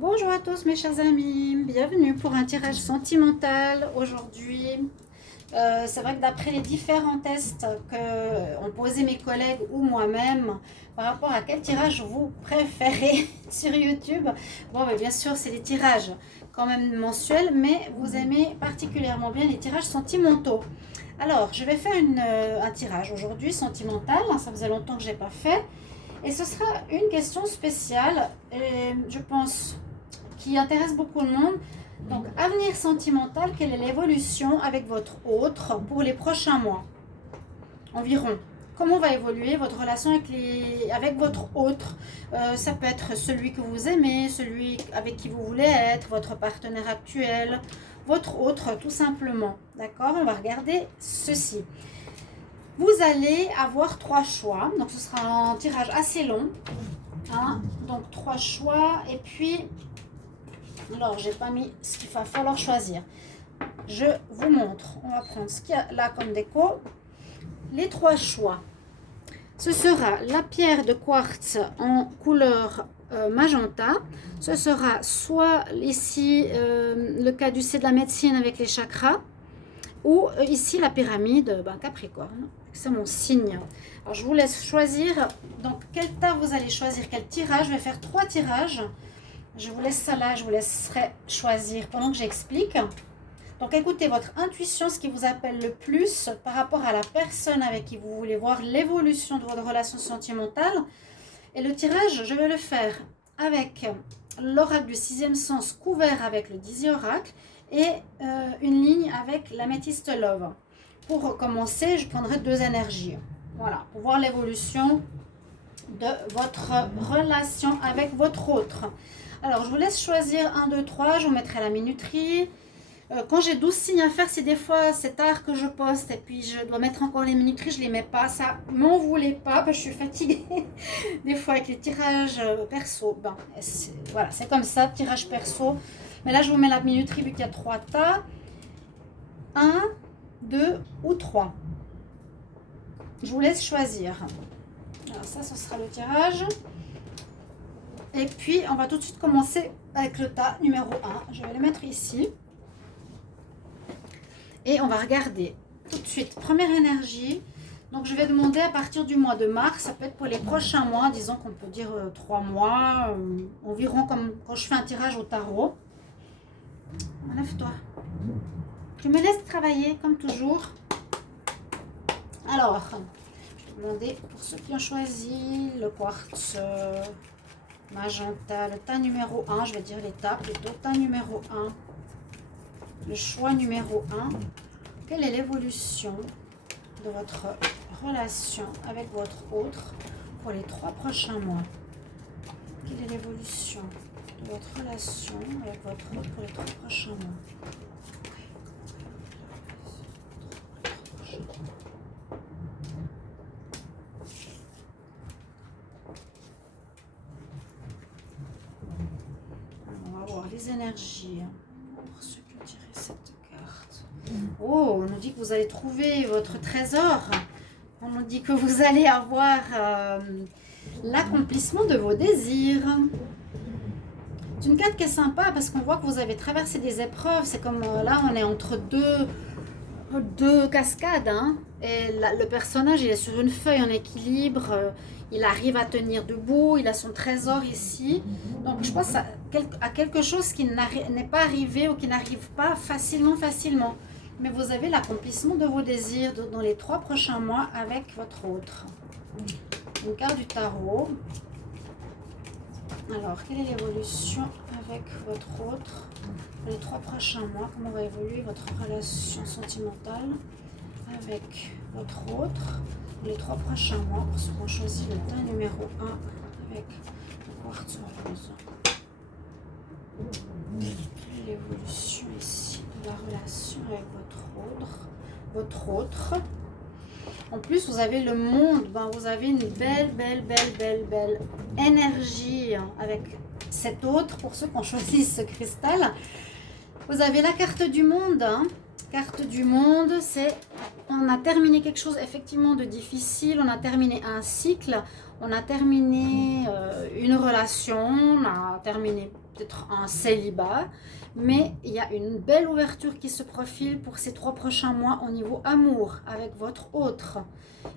Bonjour à tous mes chers amis, bienvenue pour un tirage sentimental aujourd'hui. C'est vrai que d'après les différents tests que ont posé mes collègues ou moi-même par rapport à quel tirage vous préférez sur YouTube, bon mais bien sûr c'est des tirages quand même mensuels, mais vous aimez particulièrement bien les tirages sentimentaux. Alors je vais faire un tirage aujourd'hui sentimental, ça faisait longtemps que je n'ai pas fait, et ce sera une question spéciale, et je pense qui intéresse beaucoup le monde. Donc, avenir sentimental, quelle est l'évolution avec votre autre pour les prochains mois environ? Comment va évoluer votre relation avec votre autre? Ça peut être celui que vous aimez, celui avec qui vous voulez être, votre partenaire actuel, votre autre tout simplement. D'accord? On va regarder ceci. Vous allez avoir 3 choix. Donc, ce sera un tirage assez long. Hein? Donc, 3 choix. Et puis, alors, j'ai pas mis ce qu'il va falloir choisir. Je vous montre. On va prendre ce qu'il y a là comme déco. Les 3 choix. Ce sera la pierre de quartz en couleur magenta. Ce sera soit ici le caducée de la médecine avec les chakras, ou ici la pyramide Capricorne. C'est mon signe. Alors, je vous laisse choisir. Donc, quel tas vous allez choisir? Quel tirage? Je vais faire 3 tirages. Je vous laisse ça là, je vous laisserai choisir pendant que j'explique. Donc écoutez votre intuition, ce qui vous appelle le plus par rapport à la personne avec qui vous voulez voir l'évolution de votre relation sentimentale. Et le tirage, je vais le faire avec l'oracle du 6e sens couvert avec le Dizzy Oracle et une ligne avec l'améthyste Love. Pour commencer, je prendrai 2 énergies. Voilà, pour voir l'évolution de votre relation avec votre autre. Alors, je vous laisse choisir 1, 2, 3. Je vous mettrai la minuterie. Quand j'ai 12 signes à faire, si des fois c'est tard que je poste et puis je dois mettre encore les minuteries, je ne les mets pas. Ça, m'en voulez pas, parce que je suis fatiguée. Des fois avec les tirages perso. Voilà, c'est comme ça, tirage perso. Mais là, je vous mets la minuterie vu qu'il y a 3 tas. 1, 2 ou 3. Je vous laisse choisir. Alors ça, ce sera le tirage. Et puis, on va tout de suite commencer avec le tas numéro 1. Je vais le mettre ici. Et on va regarder tout de suite. Première énergie. Donc, je vais demander à partir du mois de mars. Ça peut être pour les prochains mois. Disons qu'on peut dire 3 mois. Environ comme quand je fais un tirage au tarot. Enlève-toi. Tu me laisses travailler comme toujours. Alors, je vais demander pour ceux qui ont choisi le quartz magenta, le tas numéro 1, je vais dire les tas plutôt, tas numéro 1, le choix numéro 1, quelle est l'évolution de votre relation avec votre autre pour les 3 prochains mois? Quelle est l'évolution de votre relation avec votre autre pour les 3 prochains mois? Les énergies pour ceux qui ont tiré cette carte. Oh, on nous dit que vous allez trouver votre trésor. On nous dit que vous allez avoir l'accomplissement de vos désirs. C'est une carte qui est sympa parce qu'on voit que vous avez traversé des épreuves. C'est comme là, on est entre deux cascades. Hein, et le personnage, il est sur une feuille en équilibre. Il arrive à tenir debout, il a son trésor ici. Donc je pense à quelque chose qui n'est pas arrivé ou qui n'arrive pas facilement. Mais vous avez l'accomplissement de vos désirs dans les 3 prochains mois avec votre autre. Une carte du tarot. Alors, quelle est l'évolution avec votre autre pour les 3 prochains mois? Comment va évoluer votre relation sentimentale avec votre autre les 3 prochains mois pour ceux qui ont choisi le tas numéro 1 avec le quartz rose. Quelle est l'évolution ici de la relation avec votre autre? En plus, vous avez le monde, vous avez une belle énergie avec cet autre pour ceux qui ont choisi ce cristal. Vous avez la carte du monde. Carte du monde, c'est on a terminé quelque chose effectivement de difficile, on a terminé un cycle, on a terminé une relation, on a terminé peut-être un célibat, mais il y a une belle ouverture qui se profile pour ces 3 prochains mois au niveau amour avec votre autre.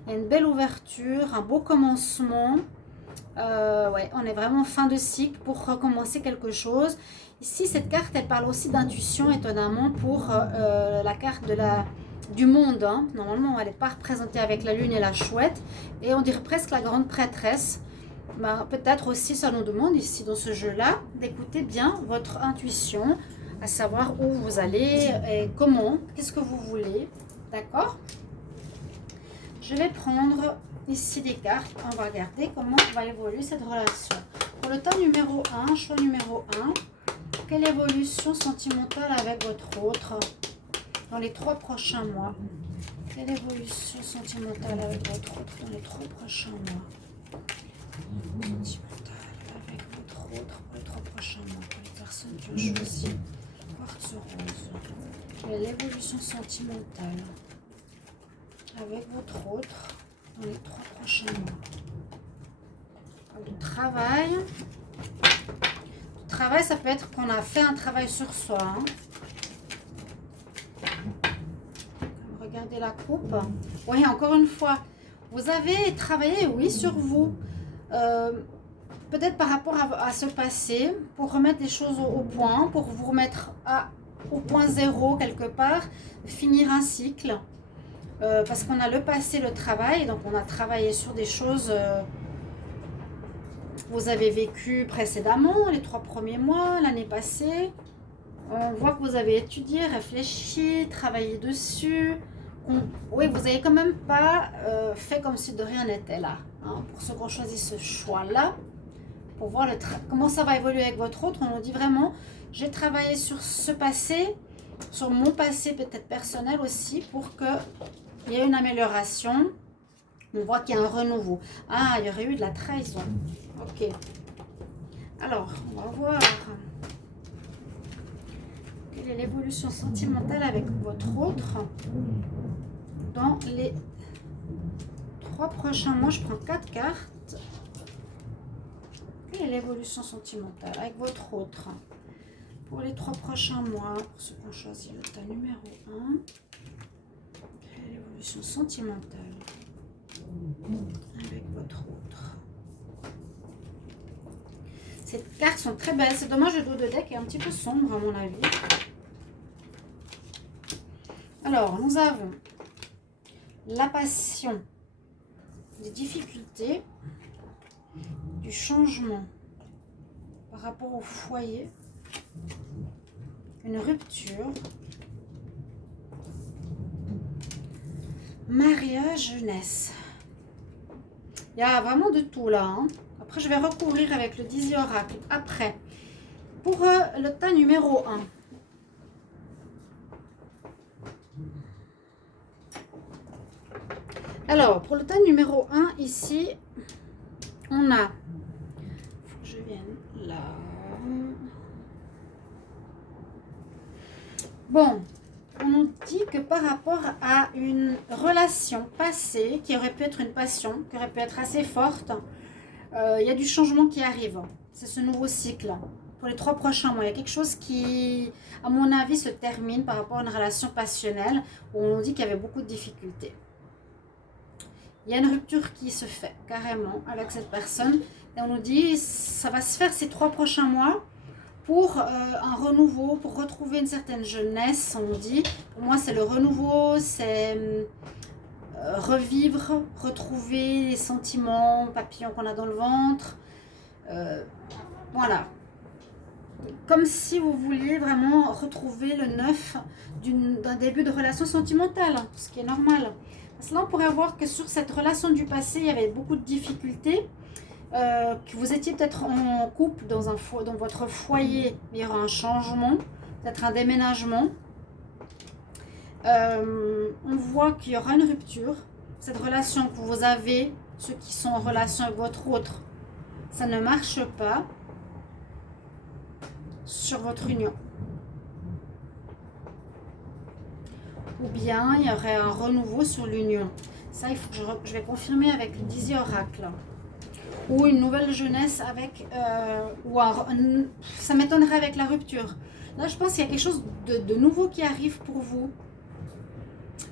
Il y a une belle ouverture, un beau commencement. Ouais, on est vraiment en fin de cycle pour recommencer quelque chose. Ici, cette carte, elle parle aussi d'intuition, étonnamment, pour la carte du monde. Hein. Normalement, elle n'est pas représentée avec la lune et la chouette. Et on dirait presque la grande prêtresse. Ben, peut-être aussi, ça nous demande ici, dans ce jeu-là, d'écouter bien votre intuition, à savoir où vous allez et comment, qu'est-ce que vous voulez. D'accord? Je vais prendre ici des cartes. On va regarder comment va évoluer cette relation. Pour le temps numéro 1, choix numéro 1, quelle évolution sentimentale avec votre autre dans les 3 prochains mois? Quelle évolution sentimentale avec votre autre dans les 3 prochains mois? Sentimentale avec votre autre pour les 3 prochains mois, pour les personnes qui ont choisi quartz rose. Quelle est l'évolution sentimentale avec votre autre dans les 3 prochains mois? Le travail. Le travail, ça peut être qu'on a fait un travail sur soi. Hein. Regardez la coupe. Oui, encore une fois, vous avez travaillé, oui, sur vous. Peut-être par rapport à ce passé, pour remettre les choses au point, pour vous remettre au point zéro quelque part, finir un cycle. Parce qu'on a le passé, le travail, donc on a travaillé sur des choses que vous avez vécues précédemment, les 3 premiers mois, l'année passée. On voit que vous avez étudié, réfléchi, travaillé dessus. Oui, vous n'avez quand même pas fait comme si de rien n'était là. Hein, pour ceux qui ont choisi ce choix-là, pour voir comment ça va évoluer avec votre autre, on nous dit vraiment, j'ai travaillé sur ce passé, sur mon passé peut-être personnel aussi, pour que il y a une amélioration. On voit qu'il y a un renouveau. Ah, il y aurait eu de la trahison. Ok. Alors, on va voir. Quelle est l'évolution sentimentale avec votre autre dans les 3 prochains mois? Je prends 4 cartes. Quelle est l'évolution sentimentale avec votre autre pour les 3 prochains mois? Pour ceux qui ont choisi le tas numéro 1. L'évolution sentimentale avec votre autre. Ces cartes sont très belles. C'est dommage, le dos de deck est un petit peu sombre à mon avis. Alors, nous avons la passion, des difficultés, du changement par rapport au foyer, une rupture, mariage, jeunesse. Il y a vraiment de tout là. Hein. Après, je vais recouvrir avec le Dizzy Oracle. Après, pour le tas numéro 1. Alors, pour le tas numéro 1, ici, on a... Faut que je vienne là. Bon. On nous dit que par rapport à une relation passée, qui aurait pu être une passion, qui aurait pu être assez forte, il y a du changement qui arrive. C'est ce nouveau cycle. Pour les 3 prochains mois, il y a quelque chose qui, à mon avis, se termine par rapport à une relation passionnelle, où on nous dit qu'il y avait beaucoup de difficultés. Il y a une rupture qui se fait, carrément, avec cette personne. Et on nous dit, ça va se faire ces 3 prochains mois, pour un renouveau, pour retrouver une certaine jeunesse, on dit. Pour moi, c'est le renouveau, c'est revivre, retrouver les sentiments papillons qu'on a dans le ventre. Voilà. Comme si vous vouliez vraiment retrouver le neuf d'un début de relation sentimentale, ce qui est normal. Parce que là, on pourrait voir que sur cette relation du passé, il y avait beaucoup de difficultés. Que vous étiez peut-être en couple dans votre foyer, il y aura un changement, peut-être un déménagement. On voit qu'il y aura une rupture. Cette relation que vous avez, ceux qui sont en relation avec votre autre, ça ne marche pas sur votre union. ou bien il y aurait un renouveau sur l'union. Ça, il faut que je vais confirmer avec le Dizzy Oracle. Ou une nouvelle jeunesse avec... ça m'étonnerait avec la rupture. Là, je pense qu'il y a quelque chose de nouveau qui arrive pour vous.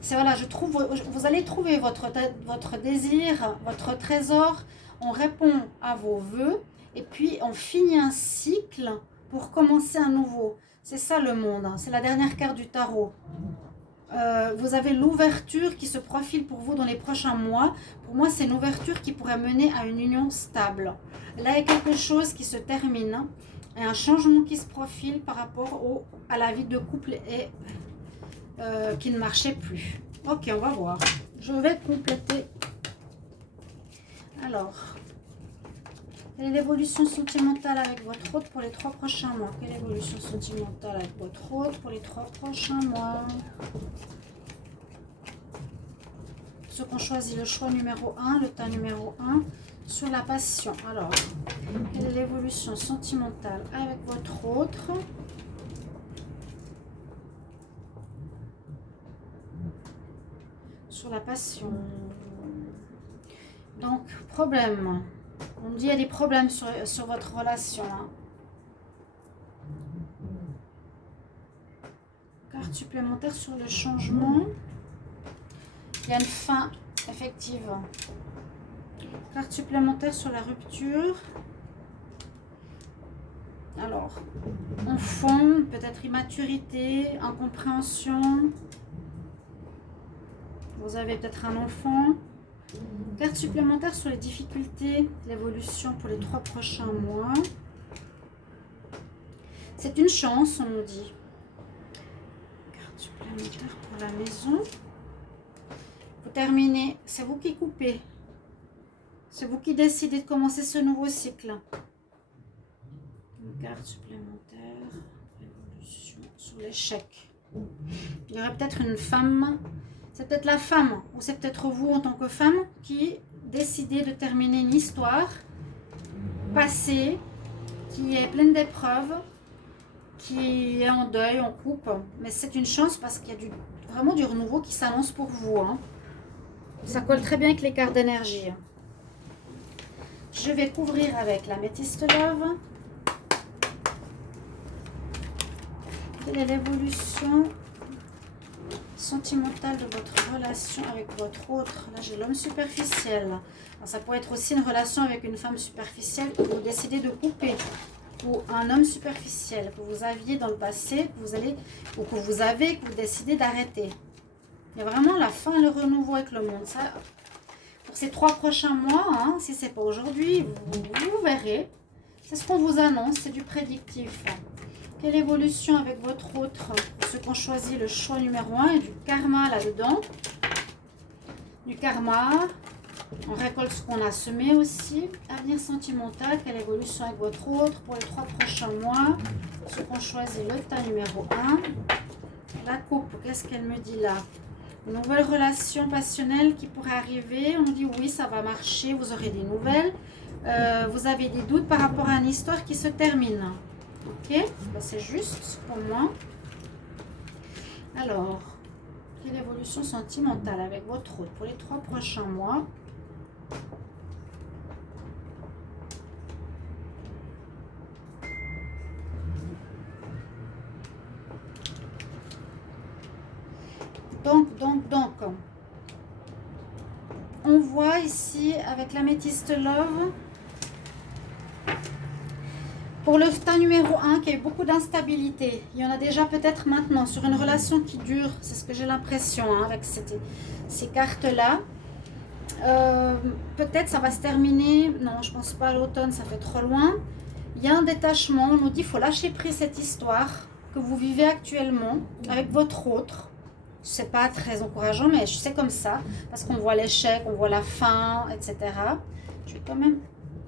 C'est voilà, je trouve, vous allez trouver votre désir, votre trésor. On répond à vos vœux et puis on finit un cycle pour commencer un nouveau. C'est ça le monde, hein. C'est la dernière carte du tarot. Vous avez l'ouverture qui se profile pour vous dans les prochains mois. Pour moi, c'est une ouverture qui pourrait mener à une union stable. Là, il y a quelque chose qui se termine, hein, et un changement qui se profile par rapport à la vie de couple et qui ne marchait plus. Ok, on va voir. Je vais compléter. Alors, quelle est l'évolution sentimentale avec votre hôte pour les 3 prochains mois? Quelle est l'évolution sentimentale avec votre hôte pour les 3 prochains mois? Ceux qui ont choisi le choix numéro 1, le tas numéro 1, sur la passion. Alors, quelle est l'évolution sentimentale avec votre autre? Sur la passion. Donc, problème. On dit qu'il y a des problèmes sur votre relation. Hein. Carte supplémentaire sur le changement. Il y a une fin effective. Carte supplémentaire sur la rupture. Alors, enfant, peut-être immaturité, incompréhension. Vous avez peut-être un enfant. Carte supplémentaire sur les difficultés, l'évolution pour les 3 prochains mois. C'est une chance, on nous dit. Carte supplémentaire pour la maison. Vous terminez, c'est vous qui coupez. C'est vous qui décidez de commencer ce nouveau cycle. Une carte supplémentaire, évolution sur l'échec. Il y aurait peut-être une femme. C'est peut-être la femme, ou c'est peut-être vous en tant que femme qui décidez de terminer une histoire passée, qui est pleine d'épreuves, qui est en deuil, en coupe. Mais c'est une chance parce qu'il y a vraiment du renouveau qui s'annonce pour vous. Hein. Ça colle très bien avec les cartes d'énergie. Je vais couvrir avec l'améthyste love. Quelle est l'évolution sentimentale de votre relation avec votre autre? Là, j'ai l'homme superficiel. Alors, ça pourrait être aussi une relation avec une femme superficielle que vous décidez de couper, ou un homme superficiel que vous aviez dans le passé, que vous allez, ou que vous avez, que vous décidez d'arrêter. Il y a vraiment la fin et le renouveau avec le monde. Ça, pour ces 3 prochains mois, hein, si ce n'est pas aujourd'hui, vous verrez. C'est ce qu'on vous annonce, c'est du prédictif. Quelle évolution avec votre autre, pour ceux qui ont choisi le choix numéro 1 et du karma là-dedans. Du karma, on récolte ce qu'on a semé aussi. Avenir sentimental, quelle évolution avec votre autre pour les 3 prochains mois. Ceux qui ont choisi le tas numéro 1. La coupe, qu'est-ce qu'elle me dit là? Une nouvelle relation passionnelle qui pourrait arriver. On dit oui, ça va marcher, vous aurez des nouvelles. Vous avez des doutes par rapport à une histoire qui se termine. Ok, ben, c'est juste pour moi. Alors, quelle évolution sentimentale avec votre autre pour les 3 prochains mois? Donc, on voit ici avec l'améthyste love, pour le tas numéro 1, qu'il y a eu beaucoup d'instabilité. Il y en a déjà peut-être maintenant sur une relation qui dure, c'est ce que j'ai l'impression hein, avec ces cartes-là. Peut-être ça va se terminer, non je pense pas à l'automne, ça fait trop loin. Il y a un détachement, on nous dit qu'il faut lâcher prise cette histoire que vous vivez actuellement avec votre autre. C'est pas très encourageant, mais c'est comme ça, parce qu'on voit l'échec, on voit la fin, etc. Je vais quand même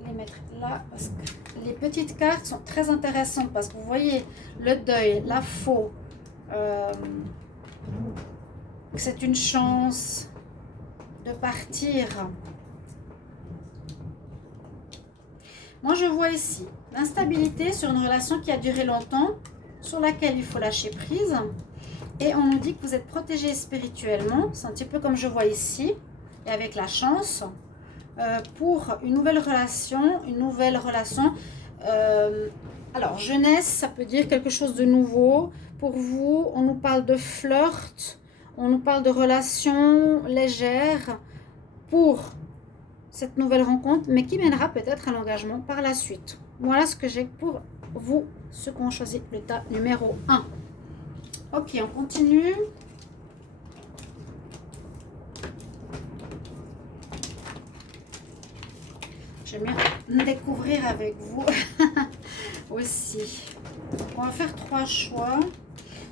les mettre là, parce que les petites cartes sont très intéressantes, parce que vous voyez le deuil, la faux, c'est une chance de partir. Moi, je vois ici l'instabilité sur une relation qui a duré longtemps, sur laquelle il faut lâcher prise. Et on nous dit que vous êtes protégé spirituellement. C'est un petit peu comme je vois ici. Et avec la chance. Pour une nouvelle relation. Alors, jeunesse, ça peut dire quelque chose de nouveau. Pour vous, on nous parle de flirt. On nous parle de relations légères. Pour cette nouvelle rencontre, mais qui mènera peut-être à l'engagement par la suite. Voilà ce que j'ai pour vous, ceux qui ont choisi le tas numéro 1. Ok, on continue. J'aime bien découvrir avec vous aussi. On va faire 3 choix.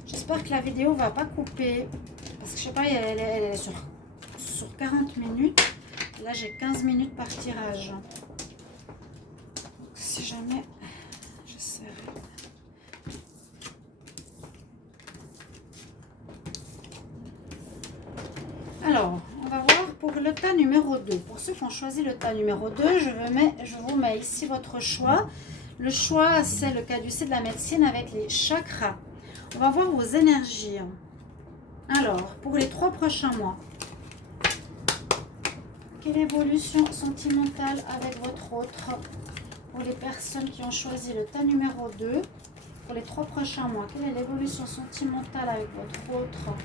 J'espère que la vidéo va pas couper. Parce que je sais pas, elle est sur 40 minutes. Là, j'ai 15 minutes par tirage. Donc, si jamais, j'essaierai. Alors, on va voir pour le tas numéro 2. Pour ceux qui ont choisi le tas numéro 2, je vous mets ici votre choix. Le choix, c'est le caducée de la médecine avec les chakras. On va voir vos énergies. Alors, pour les 3 prochains mois. Quelle évolution sentimentale avec votre autre? Pour les personnes qui ont choisi le tas numéro 2, pour les 3 prochains mois, quelle est l'évolution sentimentale avec votre autre?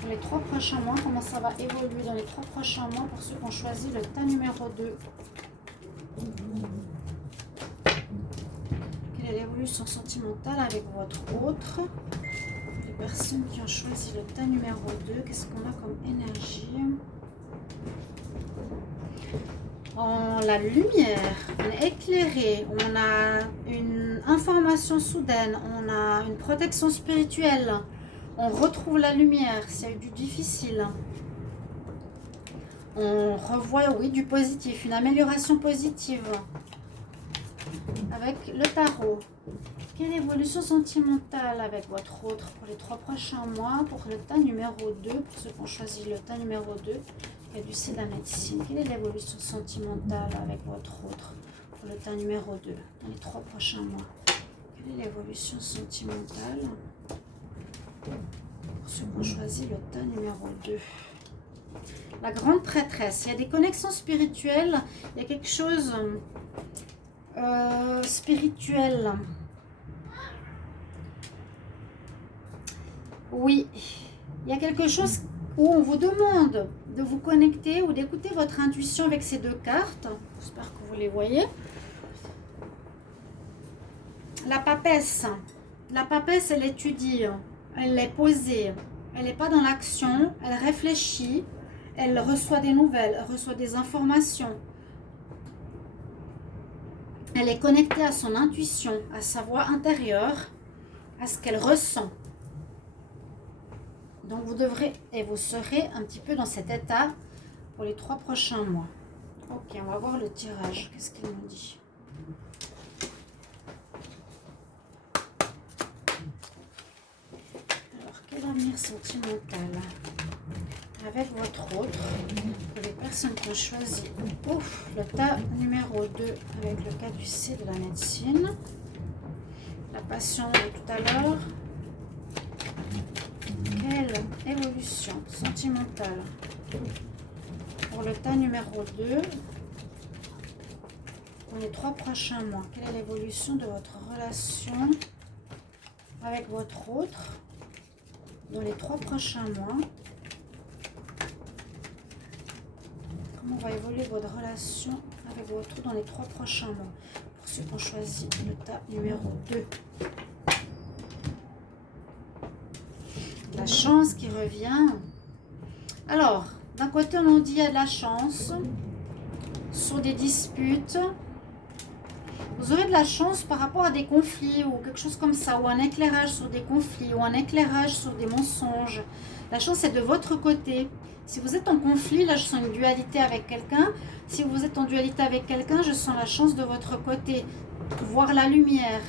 Pour les 3 prochains mois, comment ça va évoluer dans les 3 prochains mois pour ceux qui ont choisi le tas numéro 2? Quelle est l'évolution sentimentale avec votre autre? Les personnes qui ont choisi le tas numéro 2, qu'est-ce qu'on a comme énergie? On la lumière, on est éclairé, on a une information soudaine, on a une protection spirituelle, on retrouve la lumière, c'est du difficile. On revoit, oui, du positif, une amélioration positive avec le tarot. Quelle évolution sentimentale avec votre autre pour les 3 prochains mois, pour le tas numéro 2, pour ceux qui ont choisi le tas numéro 2? Caducée de la médecine. Quelle est l'évolution sentimentale avec votre autre pour le tas numéro 2 dans les 3 prochains mois? Quelle est l'évolution sentimentale pour ceux qui ont choisi le tas numéro 2? La grande prêtresse. Il y a des connexions spirituelles. Il y a quelque chose spirituel. Oui. Il y a quelque chose où on vous demande de vous connecter ou d'écouter votre intuition avec ces 2 cartes. J'espère que vous les voyez. La papesse. La papesse, elle étudie, elle est posée, elle n'est pas dans l'action, elle réfléchit, elle reçoit des nouvelles, elle reçoit des informations. Elle est connectée à son intuition, à sa voix intérieure, à ce qu'elle ressent. Donc vous devrez et vous serez un petit peu dans cet état pour les 3 prochains mois. Ok, on va voir le tirage. Qu'est-ce qu'il nous dit? Alors, quel avenir sentimental avec votre autre pour les personnes qui ont choisi le tas numéro 2 avec le caducée de la médecine, la passion de tout à l'heure. Quelle évolution sentimentale pour le tas numéro 2 dans les 3 prochains mois? Quelle est l'évolution de votre relation avec votre autre dans les 3 prochains mois? Comment va évoluer votre relation avec votre autre dans les 3 prochains mois pour ceux qui ont choisi le tas numéro 2? La chance qui revient. Alors, d'un côté, on nous dit il y a de la chance sur des disputes. Vous aurez de la chance par rapport à des conflits ou quelque chose comme ça, ou un éclairage sur des conflits, ou un éclairage sur des mensonges. La chance est de votre côté. Si vous êtes en conflit, là je sens une dualité avec quelqu'un. Si vous êtes en dualité avec quelqu'un, je sens la chance de votre côté. Voir la lumière.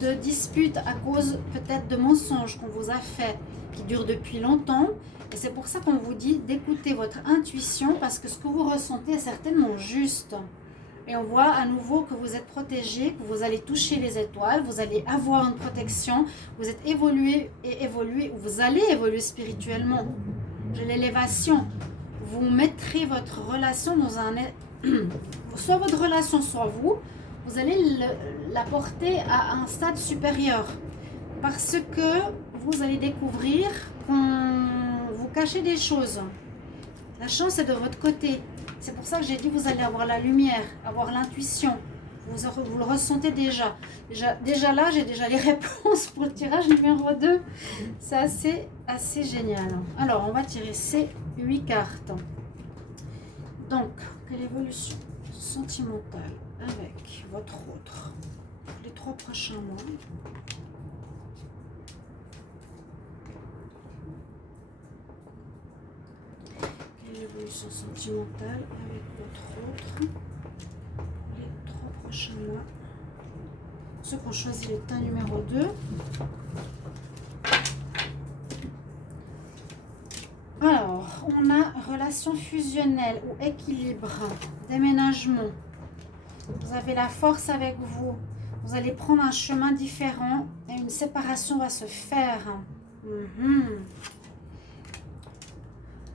De disputes à cause peut-être de mensonges qu'on vous a fait, qui durent depuis longtemps. Et c'est pour ça qu'on vous dit d'écouter votre intuition, parce que ce que vous ressentez est certainement juste. Et on voit à nouveau que vous êtes protégé, que vous allez toucher les étoiles, vous allez avoir une protection, vous êtes évolué et évolué, vous allez évoluer spirituellement. J'ai l'élévation. Vous mettrez votre relation dans un... soit votre relation, soit vous allez la porter à un stade supérieur. Parce que vous allez découvrir qu'on vous cachez des choses. La chance est de votre côté. C'est pour ça que j'ai dit vous allez avoir la lumière, avoir l'intuition. Vous le ressentez déjà. Déjà là, j'ai déjà les réponses pour le tirage numéro 2. C'est assez génial. Alors, on va tirer ces 8 cartes. Donc, quelle évolution sentimentale avec votre autre pour les 3 prochains mois? L'évolution sentimentale avec votre autre pour les 3 prochains mois. Ceux qui ont choisi le teint numéro 2. Alors, on a relation fusionnelle ou équilibre, déménagement. Vous avez la force avec vous. Vous allez prendre un chemin différent et une séparation va se faire.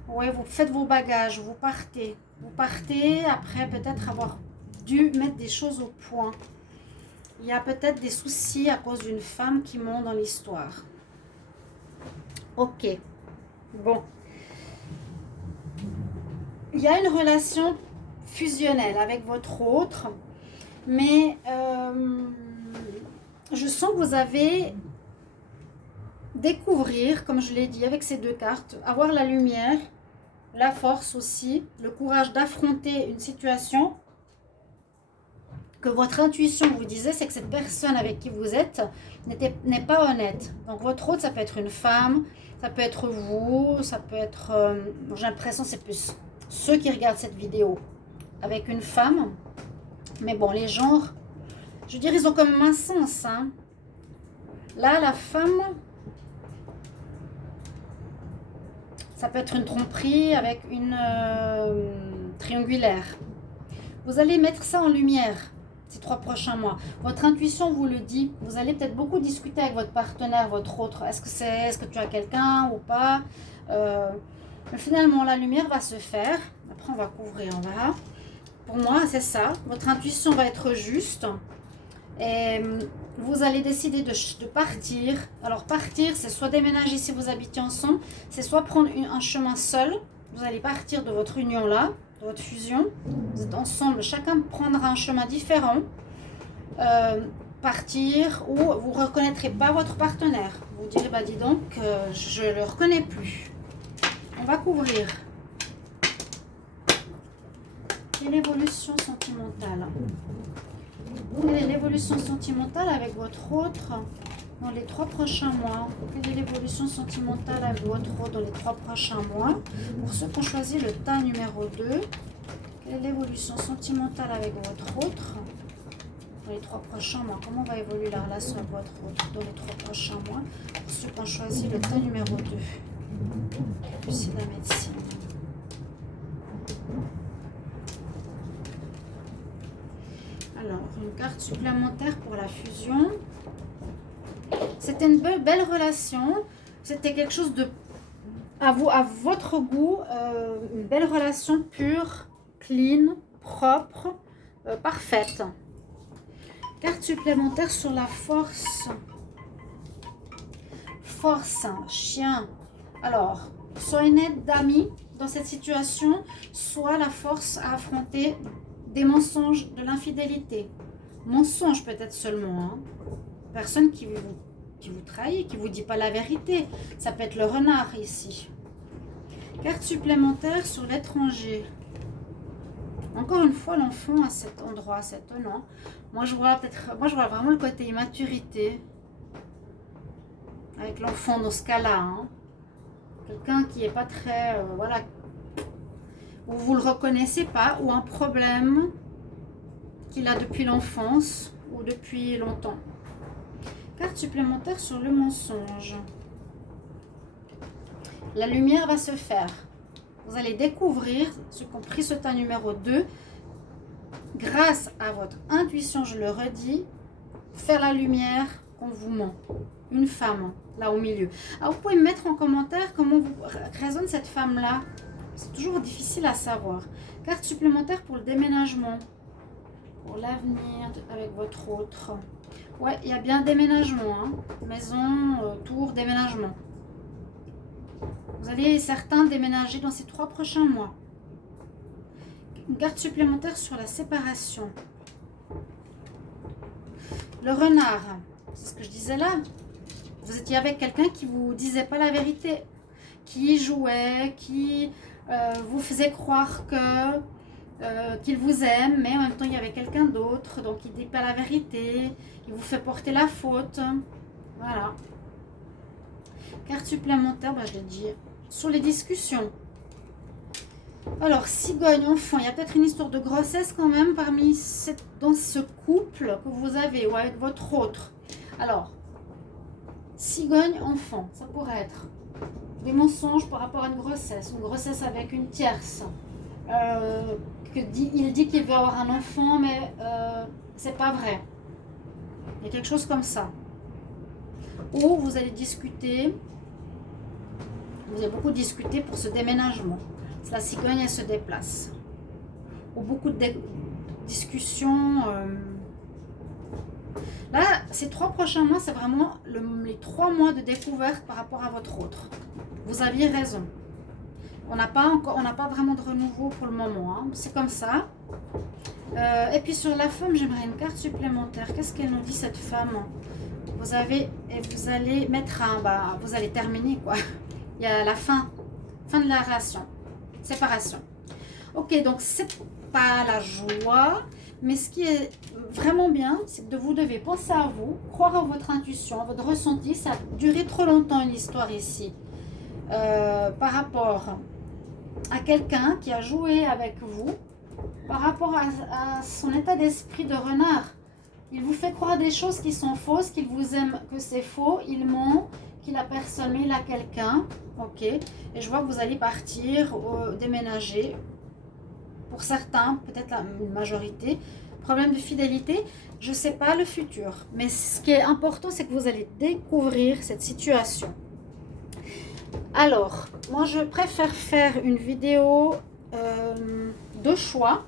Oui, vous faites vos bagages, vous partez. Vous partez après peut-être avoir dû mettre des choses au point. Il y a peut-être des soucis à cause d'une femme qui monte dans l'histoire. Ok. Bon. Il y a une relation fusionnelle avec votre autre, mais je sens que vous avez découvrir, comme je l'ai dit avec ces 2 cartes, avoir la lumière, la force aussi, le courage d'affronter une situation que votre intuition vous disait, c'est que cette personne avec qui vous êtes n'est pas honnête. Donc votre autre, ça peut être une femme, ça peut être vous, ça peut être... j'ai l'impression que c'est plus ceux qui regardent cette vidéo avec une femme. Mais bon, les genres, je veux dire, ils ont comme un sens. Hein. Là, la femme... Ça peut être une tromperie avec une triangulaire. Vous allez mettre ça en lumière ces 3 prochains mois. Votre intuition vous le dit. Vous allez peut-être beaucoup discuter avec votre partenaire, votre autre. Est-ce que tu as quelqu'un ou pas? Mais finalement, la lumière va se faire. Après, on va couvrir, on verra. Pour moi, c'est ça. Votre intuition va être juste. Et vous allez décider de partir. Alors partir, c'est soit déménager si vous habitez ensemble, c'est soit prendre un chemin seul. Vous allez partir de votre union là, de votre fusion. Vous êtes ensemble, chacun prendra un chemin différent. Partir où vous ne reconnaîtrez pas votre partenaire. Vous direz, bah dis donc, je ne le reconnais plus. On va couvrir. Quelle évolution sentimentale? Quelle est l'évolution sentimentale avec votre autre dans les 3 prochains mois? Quelle est l'évolution sentimentale avec votre autre dans les 3 prochains mois? Pour ceux qui ont choisi le tas numéro 2, quelle est l'évolution sentimentale avec votre autre dans les 3 prochains mois? Comment va évoluer la relation avec votre autre dans les 3 prochains mois? Pour ceux qui ont choisi le tas numéro 2, Lucie de la médecine. Alors, une carte supplémentaire pour la fusion. C'était une belle relation. C'était quelque chose de, à votre goût, une belle relation pure, clean, propre, parfaite. Carte supplémentaire sur la force. Force, chien. Alors, soit une aide d'amis dans cette situation, soit la force à affronter des mensonges, de l'infidélité. Mensonge peut-être seulement. Hein. Personne qui vous trahit, qui ne vous dit pas la vérité. Ça peut être le renard ici. Carte supplémentaire sur l'étranger. Encore une fois, l'enfant à cet endroit, c'est étonnant. Moi, je vois vraiment le côté immaturité. Avec l'enfant dans ce cas-là. Hein. Quelqu'un qui n'est pas très... voilà. Ou vous ne le reconnaissez pas, ou un problème qu'il a depuis l'enfance ou depuis longtemps. Carte supplémentaire sur le mensonge. La lumière va se faire. Vous allez découvrir, ceux qui ont pris ce tas numéro 2, grâce à votre intuition, je le redis, faire la lumière qu'on vous ment. Une femme, là au milieu. Alors, vous pouvez me mettre en commentaire comment vous résonne cette femme-là. C'est toujours difficile à savoir. Carte supplémentaire pour le déménagement. Pour l'avenir avec votre autre. Ouais, il y a bien déménagement. Hein. Maison, tour, déménagement. Vous allez certains déménager dans ces 3 prochains mois. Une carte supplémentaire sur la séparation. Le renard, c'est ce que je disais là. Vous étiez avec quelqu'un qui ne vous disait pas la vérité, qui jouait, qui vous faisait croire que qu'il vous aime, mais en même temps il y avait quelqu'un d'autre, donc il ne dit pas la vérité, il vous fait porter la faute. Voilà. Carte supplémentaire, bah, je l'ai dit, sur les discussions. Alors, cigogne, enfant, il y a peut-être une histoire de grossesse quand même dans ce couple que vous avez ou avec votre autre. Alors, cigogne, enfant, ça pourrait être des mensonges par rapport à une grossesse avec une tierce. Il dit qu'il veut avoir un enfant, mais c'est pas vrai. Il y a quelque chose comme ça. Ou vous allez discuter, vous avez beaucoup discuté pour ce déménagement. La cigogne, elle se déplace. Ou beaucoup de discussions. Là, ces 3 prochains mois, c'est vraiment les 3 mois de découverte par rapport à votre autre. Vous aviez raison. On n'a pas vraiment de renouveau pour le moment. Hein. C'est comme ça. Et puis sur la femme, j'aimerais une carte supplémentaire. Qu'est-ce qu'elle nous dit, cette femme? Vous allez mettre vous allez terminer, quoi. Il y a la fin de la relation. Séparation. Ok, donc c'est pas la joie, mais ce qui est vraiment bien, c'est que vous devez penser à vous, croire à votre intuition, à votre ressenti. Ça a duré trop longtemps une histoire ici. Par rapport à quelqu'un qui a joué avec vous, par rapport à son état d'esprit de renard. Il vous fait croire des choses qui sont fausses, qu'il vous aime, que c'est faux, il ment, qu'il a personne, mais il a quelqu'un. Ok, et je vois que vous allez partir, déménager. Pour certains, peut-être une majorité. Problème de fidélité, je ne sais pas le futur. Mais ce qui est important, c'est que vous allez découvrir cette situation. Alors, moi je préfère faire une vidéo de choix.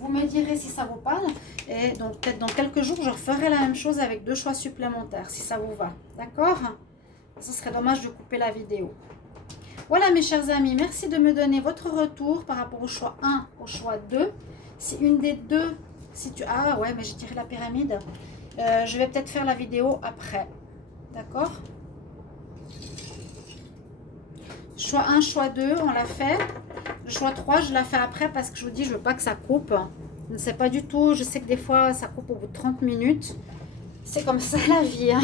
Vous me direz si ça vous parle. Et donc peut-être dans quelques jours, je referai la même chose avec 2 choix supplémentaires, si ça vous va. D'accord ? Ce serait dommage de couper la vidéo. Voilà mes chers amis, merci de me donner votre retour par rapport au choix 1, au choix 2. Si une des deux... Ah ouais, mais j'ai tiré la pyramide. Je vais peut-être faire la vidéo après. D'accord ? Choix 1, choix 2, on l'a fait. Le choix 3, je la fais après parce que je vous dis, je veux pas que ça coupe. Je ne sais pas du tout. Je sais que des fois, ça coupe au bout de 30 minutes. C'est comme ça la vie. Hein.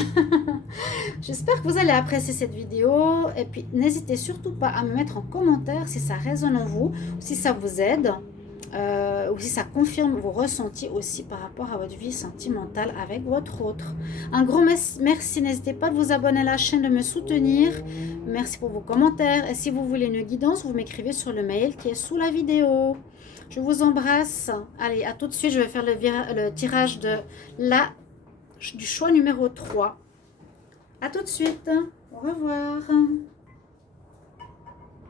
J'espère que vous allez apprécier cette vidéo. Et puis, n'hésitez surtout pas à me mettre en commentaire si ça résonne en vous, si ça vous aide, ou si ça confirme vos ressentis aussi par rapport à votre vie sentimentale avec votre autre. Un grand merci. N'hésitez pas à vous abonner à la chaîne, de me soutenir. Merci pour vos commentaires. Et si vous voulez une guidance, vous m'écrivez sur le mail qui est sous la vidéo. Je vous embrasse. Allez, à tout de suite. Je vais faire le tirage du choix numéro 3. À tout de suite. Au revoir.